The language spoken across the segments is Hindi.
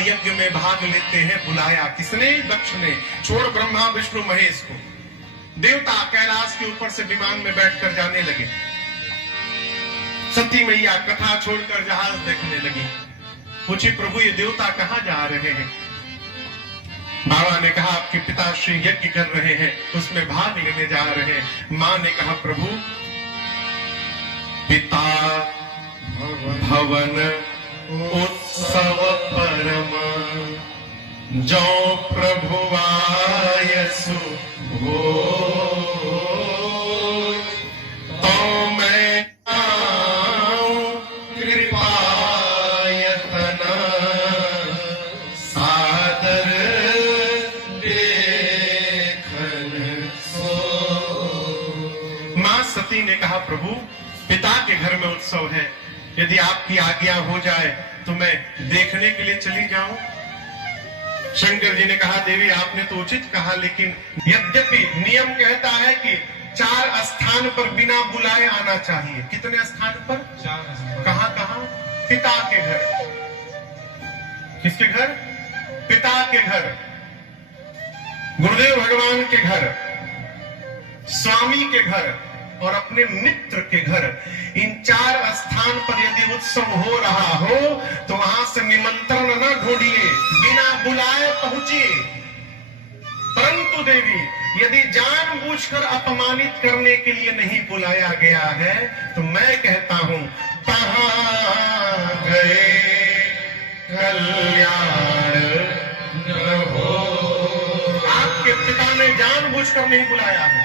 यज्ञ में भाग लेते हैं। बुलाया किसने? दक्ष ने। छोड़ ब्रह्मा विष्णु महेश को, देवता कैलाश के ऊपर से विमान में बैठकर जाने लगे। सती मैया कथा छोड़कर जहाज देखने लगी। पूछी, प्रभु ये देवता कहां जा रहे हैं? बाबा ने कहा, आपके पिताश्री यज्ञ कर रहे हैं, उसमें भाग लेने जा रहे हैं। मां ने कहा, प्रभु पिता भवन उत्सव परम जो प्रभु आयसु हो, तो मैं कृपायतन सादर देखन सो। मां सती ने कहा, प्रभु पिता के घर में उत्सव है, यदि आपकी आज्ञा हो जाए तो मैं देखने के लिए चली जाऊं। शंकर जी ने कहा, देवी आपने तो उचित कहा, लेकिन यद्यपि नियम कहता है कि 4 स्थान पर बिना बुलाए आना चाहिए। कितने स्थान पर? 4। कहां कहां? पिता के घर। किसके घर? पिता के घर, गुरुदेव भगवान के घर, स्वामी के घर और अपने मित्र के घर। इन 4 स्थान पर यदि उत्सव हो रहा हो तो वहां से निमंत्रण न ढूंढिए, बिना बुलाए पहुंचिए। परंतु देवी यदि जानबूझकर अपमानित करने के लिए नहीं बुलाया गया है तो मैं कहता हूं, कहां गए कल्याण न हो। आपके पिता ने जानबूझकर नहीं बुलाया है।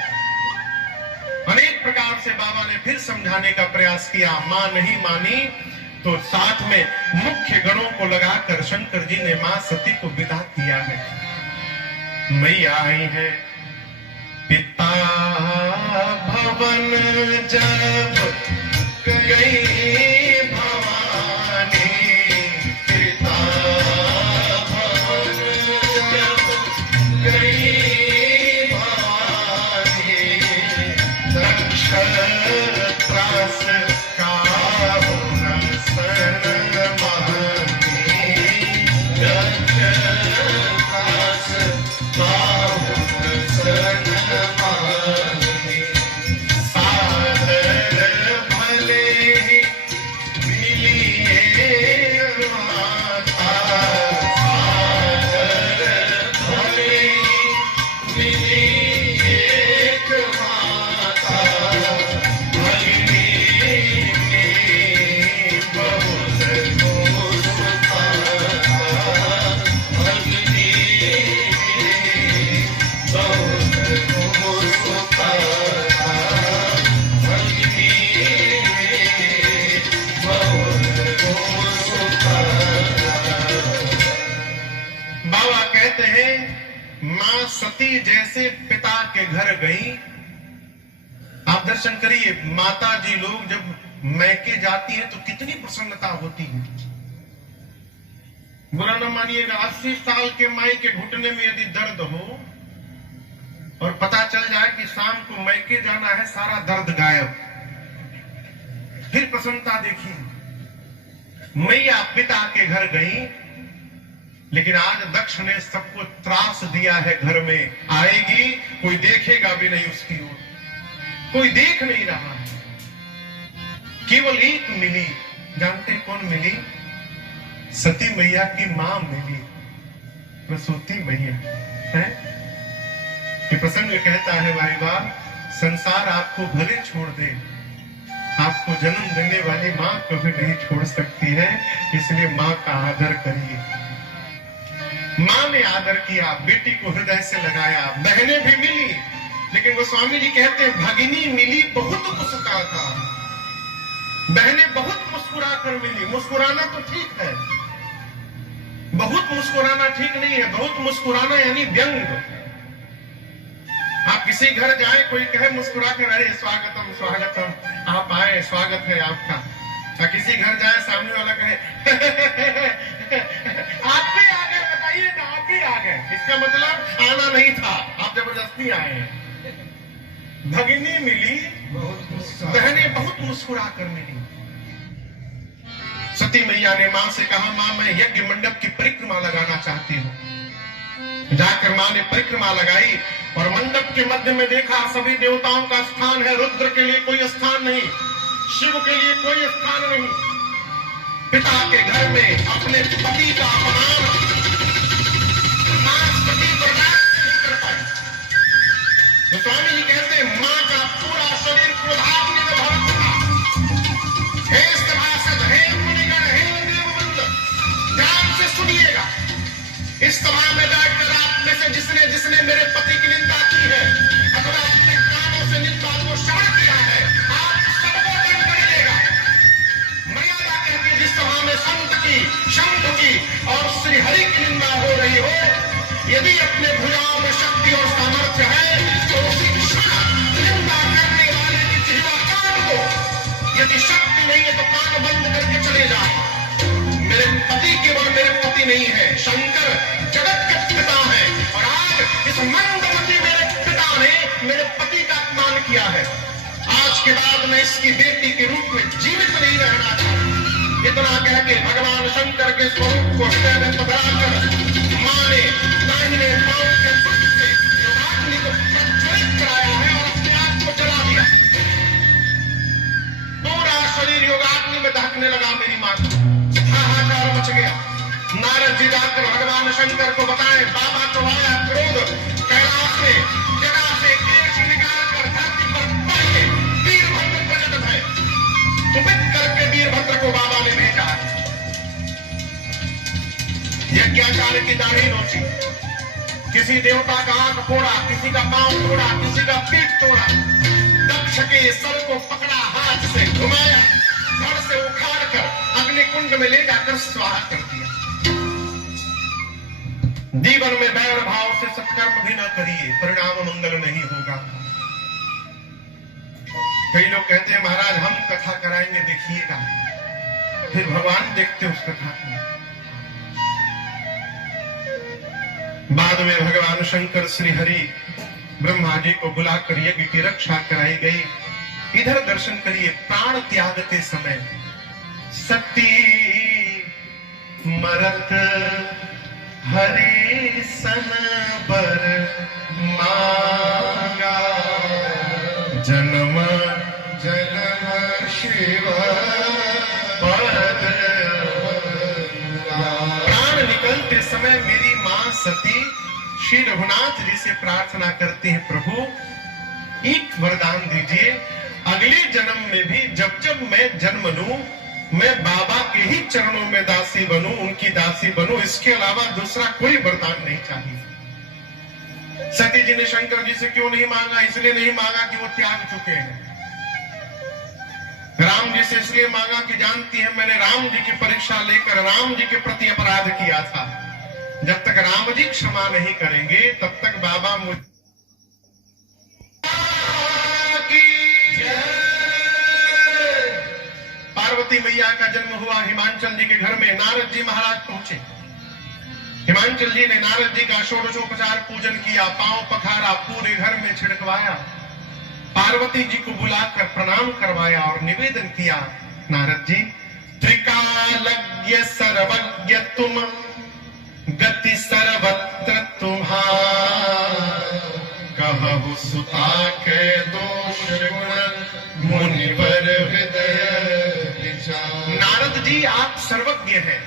अनेक प्रकार से बाबा ने फिर समझाने का प्रयास किया, मां नहीं मानी तो साथ में मुख्य गणों को लगाकर शंकर जी ने मां सती को विदा किया है। मैया आई है। पिता भवन जब गई भवानी, पिता भवन जब गई त्रास का सती जैसे पिता के घर गई। आप दर्शन करिए, माता जी लोग जब मैके जाती है तो कितनी प्रसन्नता होती है। बुरा न मानिएगा, 80 साल के माई के घुटने में यदि दर्द हो और पता चल जाए कि शाम को मैके जाना है, सारा दर्द गायब। फिर प्रसन्नता देखिए। मैया पिता के घर गई, लेकिन आज दक्ष ने सबको त्रास दिया है। घर में आएगी, कोई देखेगा भी नहीं उसकी ओर, कोई देख नहीं रहा है। केवल एक मिली, जानते कौन मिली? सती मैया की मां मिली, प्रसूति मैया है। कि प्रसंग कहता है, भाई बाप, संसार आपको भले छोड़ दे, आपको जन्म देने वाली मां कभी नहीं छोड़ सकती है। इसलिए मां का आदर करिए। मां ने आदर किया, बेटी को हृदय से लगाया। बहनें भी मिली, लेकिन वो स्वामी जी कहते हैं, भगिनी मिली बहुत मुस्कुरा था। बहनें बहुत मुस्कुरा कर मिली। मुस्कुराना तो ठीक है, बहुत मुस्कुराना ठीक नहीं है। बहुत मुस्कुराना यानी व्यंग। आप किसी घर जाए, कोई कहे मुस्कुरा कर, अरे स्वागतम स्वागतम, आप आए, स्वागत है आपका। और किसी घर जाए, सामने वाला कहे आप भी आ गए, बताइए ना, आप भी आ गए, इसका मतलब आना नहीं था, आप जबरदस्ती आए हैं। भगिनी मिली, बहनें बहुत मुस्कुरा कर मिली। सती मैया ने मां से कहा, मां मैं यज्ञ मंडप की परिक्रमा लगा करना चाहती हो। जाकर मां ने परिक्रमा लगाई और मंडप के मध्य में देखा सभी देवताओं का स्थान है, रुद्र के लिए कोई स्थान नहीं, शिव के लिए कोई स्थान नहीं। पिता के घर में अपने पति का अपमान मां सती बर्दाश्त नहीं कर पाई। तो स्वामी जी कहते हैं मां का पूरा शरीर क्रोधाग्नि में भर चुका। हे सभासद, हे मुनिगण, हे देववृंद, ध्यान से सुनिएगा। इस सभा में बैठकर आप में से जिसने जिसने मेरे पति की निंदा की है अथवा अपने कानों से निंदा को श्रवण किया है, आप सबको दंड मिलेगा। मर्यादा कहती है जिस सभा में संत की, शंख की और श्री हरि की निंदा हो रही हो, यदि अपने भुजाओं में शक्ति और सामर्थ्य है तो उसी क्षण निंदा करने वाले की जिह्वा काट दो। यदि शक्ति नहीं है तो कान बंद करके चले जाओ। मेरे पति केवल मेरे पति नहीं है, शंकर जगत के पिता है और आज इस मंदमती मेरे पिता ने मेरे पति का अपमान किया है। आज के बाद मैं इसकी बेटी के रूप में जीवित नहीं रहना चाहता। इतना कह के भगवान शंकर के स्वरूप को हृदय में पधराकर मां ने दाहिने पांव के दुख से योगाग्नि को प्रज्वलित कराया है और अपने आप को जला दिया। पूरा शरीर योगाग्नि में दहकने लगा। मेरी मां हाहाकार मच गया। नारद जी जाकर भगवान शंकर को बताएं, बाबा तो आया क्रोध कैलाश में जगह से केश निकालकर धरती पर पड़े वीरभद्र प्रकट भय। कुपित करके वीरभद्र को बाबा ने भेजा। यज्ञाचार्य की दाढ़ी नोची, किसी देवता का आंख फोड़ा, किसी का पांव तोड़ा, किसी का पीठ तोड़ा। दक्ष के सर को पकड़ा, हाथ से घुमाया, धड़ से उखाड़ कर अग्निकुंड में ले जाकर स्वाहा कर दिया। जीवन में बैर भाव से सत्कर्म भी न करिए, परिणाम मंगल नहीं होगा। कई लोग कहते हैं महाराज हम कथा कराएंगे देखिएगा, फिर भगवान देखते उस कथा को। बाद में भगवान शंकर श्री हरि ब्रह्मा जी को बुलाकर यज्ञ की रक्षा कराई गई। इधर दर्शन करिए, प्राण त्यागते समय सती मरत हरि सन बर मांगा, जन्म जन्म शिव पद। प्राण निकलते समय मेरी मां सती श्री रघुनाथ जी से प्रार्थना करती है, प्रभु एक वरदान दीजिए, अगले जन्म में भी जब जब मैं जन्म लूं मैं बाबा के ही चरणों में दासी बनूं, उनकी दासी बनूं, इसके अलावा दूसरा कोई वरदान नहीं चाहिए। सती जी ने शंकर जी से क्यों नहीं मांगा? इसलिए नहीं मांगा कि वो त्याग चुके हैं। राम जी से इसलिए मांगा कि जानती है मैंने राम जी की परीक्षा लेकर राम जी के प्रति अपराध किया था। जब तक राम जी क्षमा नहीं करेंगे तब तक बाबा मुझे पार्वती मैया का जन्म हुआ हिमांचल जी के घर में। नारद जी महाराज पहुंचे। हिमांचल जी ने नारद जी का षोडशोपचार पूजन किया, पांव पखारा, पूरे घर में छिड़कवाया, पार्वती जी को बुलाकर प्रणाम करवाया और निवेदन किया, नारद जी त्रिकालज्ञ सर्वज्ञ तुम, गति सर्वत्र तुम्हार, कहु सुता के दोष गुण मुनिवर हृदय। नारद जी आप सर्वज्ञ हैं,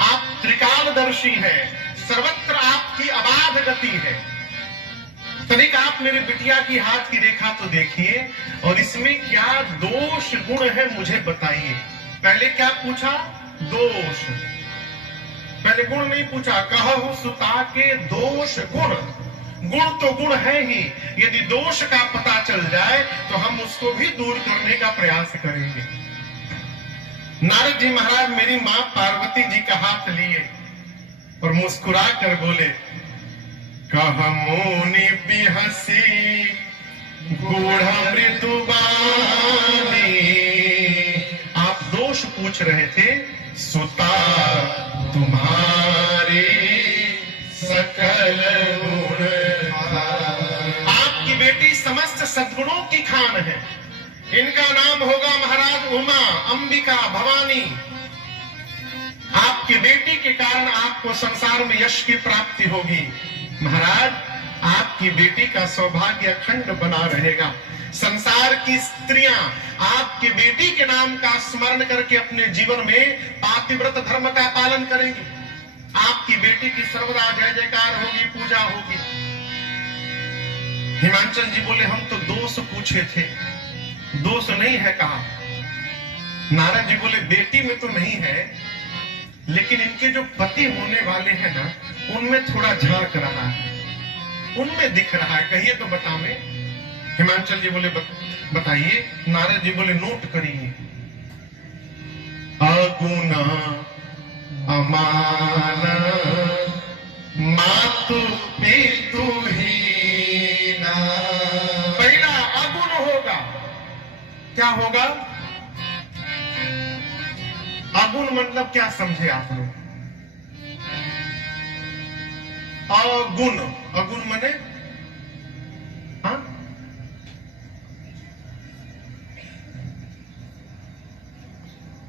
आप त्रिकालदर्शी हैं, सर्वत्र आपकी अबाध गति है। तनिक आप मेरे बिटिया की हाथ की रेखा तो देखिए और इसमें क्या दोष गुण है मुझे बताइए। पहले क्या पूछा? दोष। पहले गुण नहीं पूछा। कहु सुता के दोष गुण। गुण तो गुण है ही, यदि दोष का पता चल जाए तो हम उसको भी दूर करने का प्रयास करेंगे। नारद जी महाराज मेरी मां पार्वती जी का हाथ लिए और मुस्कुरा कर बोले, कह मुनि बिहसी गूढ़ मृदुबानी। आप दोष पूछ रहे थे, सुता तुम्हारी सकल गुण। आपकी बेटी समस्त सद्गुणों की खान है। इनका नाम होगा महाराज उमा, अंबिका, भवानी। आपकी बेटी के कारण आप आपको संसार में यश की प्राप्ति होगी। महाराज, आपकी बेटी का सौभाग्य अखंड बना रहेगा। संसार की स्त्रियां आपकी बेटी के नाम का स्मरण करके अपने जीवन में पातिव्रत धर्म का पालन करेंगी। आपकी बेटी की सर्वदा जय जयकार होगी, पूजा होगी। हिमांचल जी बोले, हम तो दोष पूछे थे, दोष नहीं है कहा। नारद जी बोले, बेटी में तो नहीं है, लेकिन इनके जो पति होने वाले हैं ना, उनमें थोड़ा झांक रहा है, उनमें दिख रहा है। कहिए तो बतावे। हिमांचल जी बोले, बताइए। नारद जी बोले, नोट करिए। अगुण अमान मातु पितु हीना। पहला अगुण होगा। क्या होगा? अगुण मतलब क्या समझे आप लोग? अगुण, अगुण माने हाँ,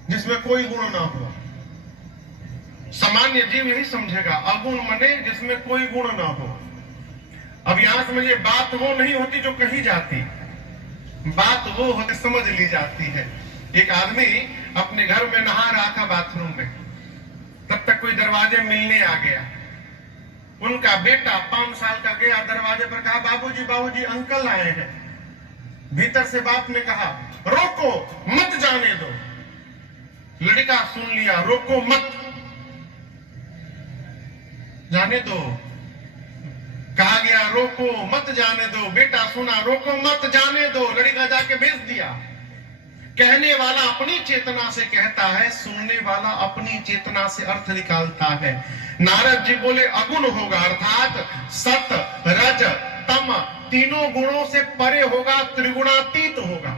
जिसमें कोई गुण ना हो। सामान्य जीव यही समझेगा। अगुण माने जिसमें कोई गुण ना हो। अब यहां समझिए, बात वो नहीं होती जो कही जाती, बात वो होती समझ ली जाती है। एक आदमी अपने घर में नहा रहा था बाथरूम में, तब तक कोई दरवाजे मिलने आ गया। उनका बेटा 5 साल का गया, दरवाजे पर कहा, बाबूजी बाबूजी अंकल आए हैं। भीतर से बाप ने कहा, रोको मत जाने दो। लड़का सुन लिया, रोको मत जाने दो। कहा गया, रोको मत जाने दो। बेटा सुना, रोको मत जाने दो। लड़का जाके भेज दिया। कहने वाला अपनी चेतना से कहता है, सुनने वाला अपनी चेतना से अर्थ निकालता है। नारद जी बोले, अगुण होगा, अर्थात सत रज तम तीनों गुणों से परे होगा, त्रिगुणातीत होगा।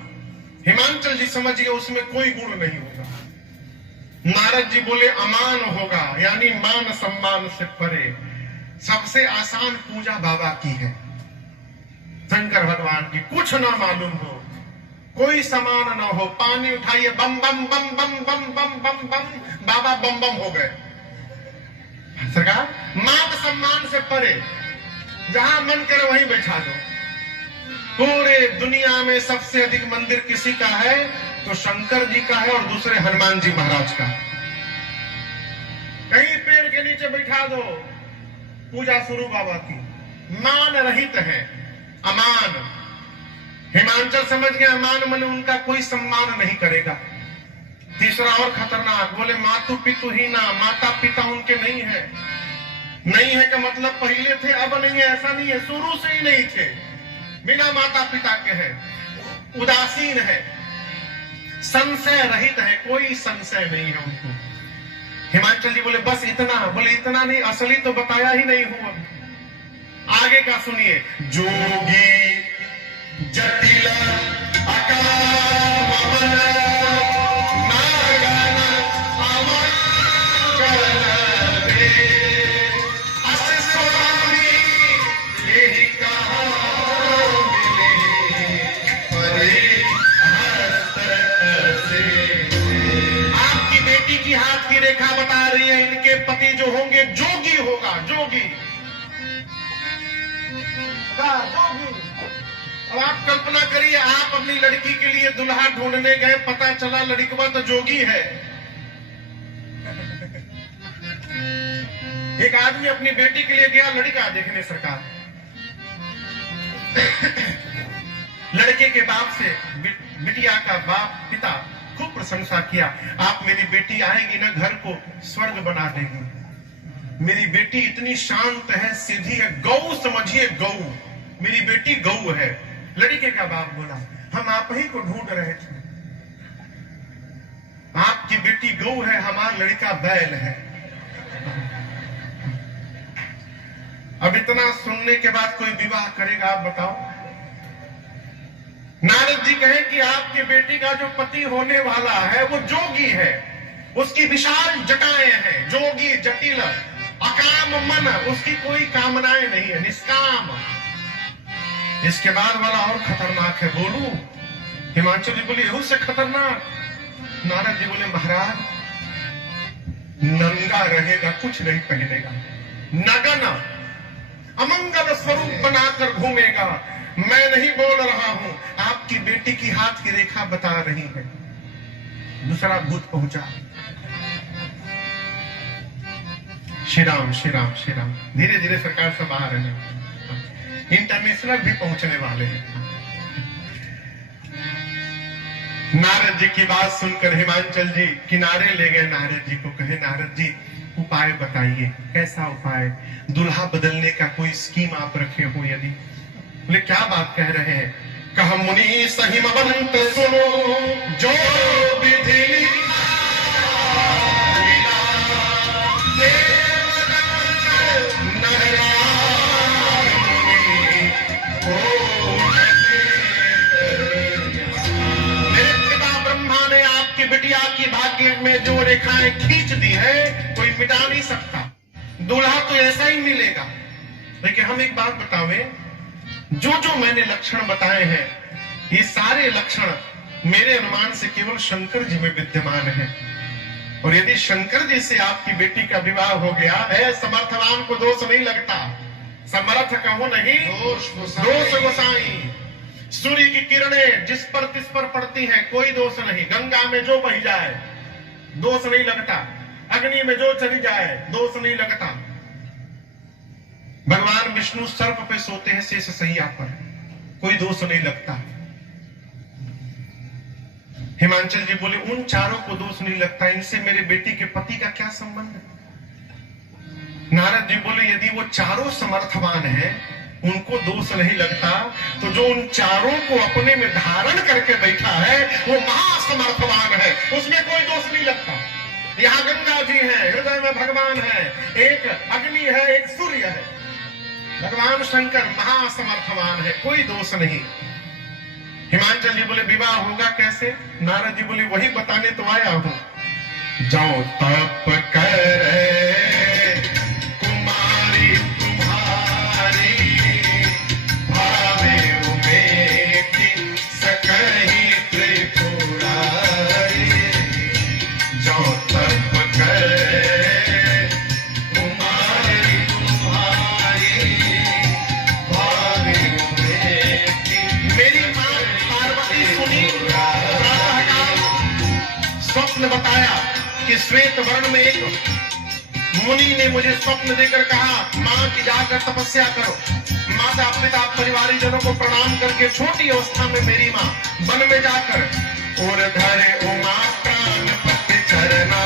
हिमांचल जी समझिए, उसमें कोई गुण नहीं होगा। नारद जी बोले, अमान होगा, यानी मान सम्मान से परे। सबसे आसान पूजा बाबा की है, शंकर भगवान की। कुछ ना मालूम हो, कोई समान ना हो, पानी उठाइए, बम बम बम बम बम बम बम बम, बाबा बम बम हो गए। सरकार, मान सम्मान से परे, जहां मन करे वहीं बैठा दो। पूरे दुनिया में सबसे अधिक मंदिर किसी का है? तो शंकर जी का है, और दूसरे हनुमान जी महाराज का। कहीं पेड़ के नीचे बैठा दो, पूजा शुरू बाबा की। मान रहित है, अमान। हिमांचल समझ गया, अमान मन उनका कोई सम्मान नहीं करेगा। तीसरा और खतरनाक, बोले मातु पितु ही ना, माता पिता उनके नहीं है। नहीं है का मतलब पहले थे अब नहीं है, ऐसा नहीं है, शुरू से ही नहीं थे, बिना माता पिता के है। उदासीन है, संशय रहित है, कोई संशय नहीं है उनको। हिमांचल जी बोले, बस इतना। बोले, इतना नहीं, असली तो बताया ही नहीं हुआ। आगे का सुनिए। जोगी जटिल रेखा बता रही है, इनके पति जो होंगे जोगी होगा, जोगी। जोगी। अब आप कल्पना करिए, आप अपनी लड़की के लिए दुल्हा ढूंढने गए, पता चला लड़कवा तो जोगी है। एक आदमी अपनी बेटी के लिए गया लड़का देखने सरकार। लड़के के बाप से बिटिया का बाप पिता खूब प्रशंसा किया, आप मेरी बेटी आएगी ना, घर को स्वर्ग बना देगी। मेरी बेटी इतनी शांत है, सीधी है, गौ समझिए, गौ। मेरी बेटी गौ है। लड़के का बाप बोला, हम आप ही को ढूंढ रहे थे, आपकी बेटी गौ है, हमारा लड़का बैल है। अब इतना सुनने के बाद कोई विवाह करेगा? आप बताओ। नारद जी कहे कि आपके बेटी का जो पति होने वाला है वो जोगी है, उसकी विशाल जटाएं हैं, जोगी जटिल अकाम मन, उसकी कोई कामनाएं नहीं है, निष्काम। इसके बाद वाला और खतरनाक है, बोलू? हिमांचल जी बोले, उससे खतरनाक? नारद जी बोले, महाराज नंगा रहेगा, कुछ नहीं पहनेगा, नगन अमंगल स्वरूप बनाकर घूमेगा। मैं नहीं बोल रहा हूं, आपकी बेटी की हाथ की रेखा बता रही है। दूसरा भूत पहुंचा, श्री राम श्री राम श्री राम। धीरे धीरे सरकार सब आ रहे हैं, इंटरनेशनल भी पहुंचने वाले हैं। नारद जी की बात सुनकर हिमांचल जी किनारे ले गए, नारद जी को कहे, नारद जी उपाय बताइए। कैसा उपाय? दूल्हा बदलने का कोई स्कीम आप रखे हो यदि? बोले क्या बात कह रहे हैं? कहा, मुनि सहिमवंत सुनो जो विधि बिटिया की भाग्य में जो रेखाएं खींच दी है कोई मिटा नहीं सकता। दूल्हा तो ऐसा ही मिलेगा। लेकिन हम एक बात बतावें, जो जो मैंने लक्षण बताए हैं, ये सारे लक्षण मेरे अनुमान से केवल शंकर जी में विद्यमान है। और यदि शंकर जी से आपकी बेटी का विवाह हो गया है, समर्थवान को दोष नहीं लगता। समर्थ कहो नहीं, दोष गोसाई। सूर्य की किरणें जिस पर तिस पर पड़ती हैं, कोई दोष नहीं। गंगा में जो बही जाए दोष नहीं लगता, अग्नि में जो चली जाए दोष नहीं लगता। भगवान विष्णु सर्प पे सोते हैं शेष सैया पर, कोई दोष नहीं लगता। हिमांचल जी बोले, उन चारों को दोष नहीं लगता, इनसे मेरे बेटी के पति का क्या संबंध? नारद जी बोले, यदि वो चारों समर्थवान हैं, उनको दोष नहीं लगता, तो जो उन चारों को अपने में धारण करके बैठा है वो महासमर्थवान है, उसमें कोई दोष नहीं लगता। यहाँ गंगा जी है, हृदय में भगवान है, एक अग्नि है, एक सूर्य है। भगवान शंकर महासमर्थवान है, कोई दोष नहीं। हिमांचल जी बोले, विवाह होगा कैसे? नारद जी बोले, वही बताने तो आया हूं। जाओ तप कर बताया कि श्वेत वर्ण में एक मुनि ने मुझे स्वप्न देकर कहा, मां की जाकर तपस्या करो। माता पिता परिवारी जनों को प्रणाम करके छोटी अवस्था में मेरी मां वन में जाकर और धरे उमा प्राण पति चरना,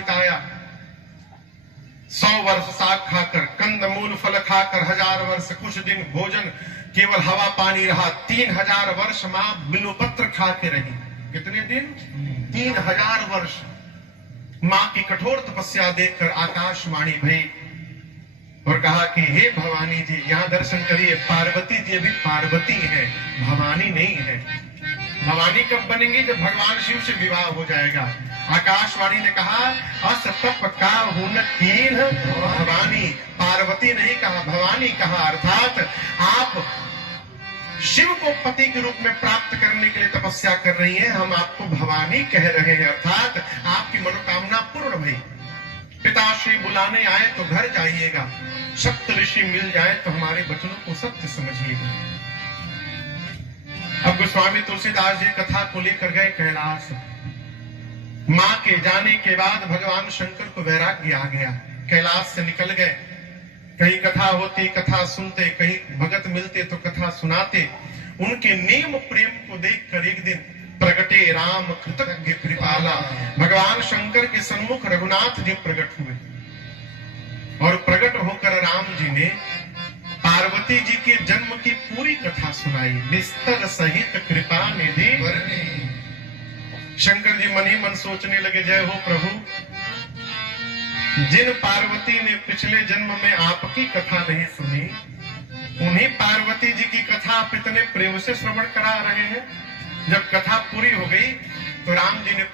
बिताया। 100 वर्ष साग खाकर, कंदमूल फल खाकर, 1000 वर्ष कुछ दिन भोजन केवल हवा पानी रहा। 3000 वर्ष मां बिल्वपत्र खा के रही। कितने दिन? 3000 वर्ष। मां की कठोर तपस्या देखकर आकाशवाणी भई और कहा कि हे भवानी जी, यहां दर्शन करिए, पार्वती जी अभी पार्वती है, भवानी नहीं है। भवानी कब बनेंगी? जब भगवान शिव से विवाह हो जाएगा। आकाशवाणी ने कहा अस तप का हुन कीन भवानी, पार्वती नहीं कहा, भवानी कहा। अर्थात आप शिव को पति के रूप में प्राप्त करने के लिए तपस्या कर रही हैं, हम आपको भवानी कह रहे हैं। अर्थात आपकी मनोकामना पूर्ण भई। पिताश्री बुलाने आए तो घर जाइएगा, सप्त ऋषि मिल जाए तो हमारे वचनों को सत्य समझिएगा। अब गोस्वामी तुलसीदास जी कथा को लेकर गए कैलाश। मां के जाने के बाद भगवान शंकर को वैराग्य आ गया, कैलाश से निकल गए। कहीं कथा होती, कथा सुनते, कहीं भगत मिलते तो कथा सुनाते। उनके नेम प्रेम को देखकर एक दिन प्रगटे राम कृतज्ञ कृपाला, भगवान शंकर के सन्मुख रघुनाथ जी प्रकट हुए और प्रकट होकर राम जी ने पार्वती जी के जन्म की पूरी कथा सुनाई। विस्तर सहित कृपा निधि शंकर जी मन ही मन सोचने लगे, जय हो प्रभु, जिन पार्वती ने पिछले जन्म में आपकी कथा नहीं सुनी, उन्हीं पार्वती जी की कथा आप इतने प्रेम से श्रवण करा रहे हैं। जब कथा पूरी हो गई तो राम जी ने